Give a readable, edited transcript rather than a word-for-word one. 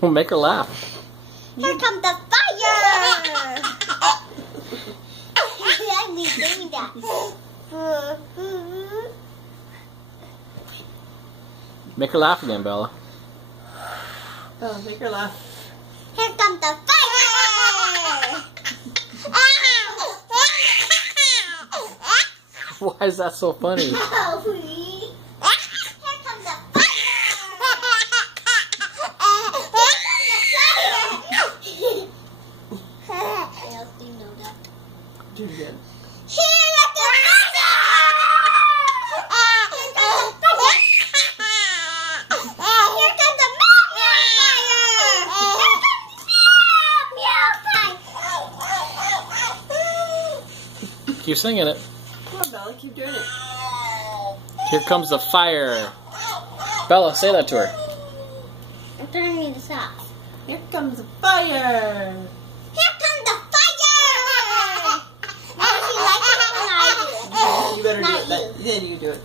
Make her laugh. Here comes the fire! Let me do that. Make her laugh again, Bella. Oh, make her laugh. Here comes the fire! Why is that so funny? Here comes the Do it again. Keep singing it. Come on, Bella, keep doing it. Here comes the fire. Bella, say that to her. I'm turning you the socks. Here comes the fire. Here comes the fire! Now she likes it when I do it. You better do Not it. Then you do it.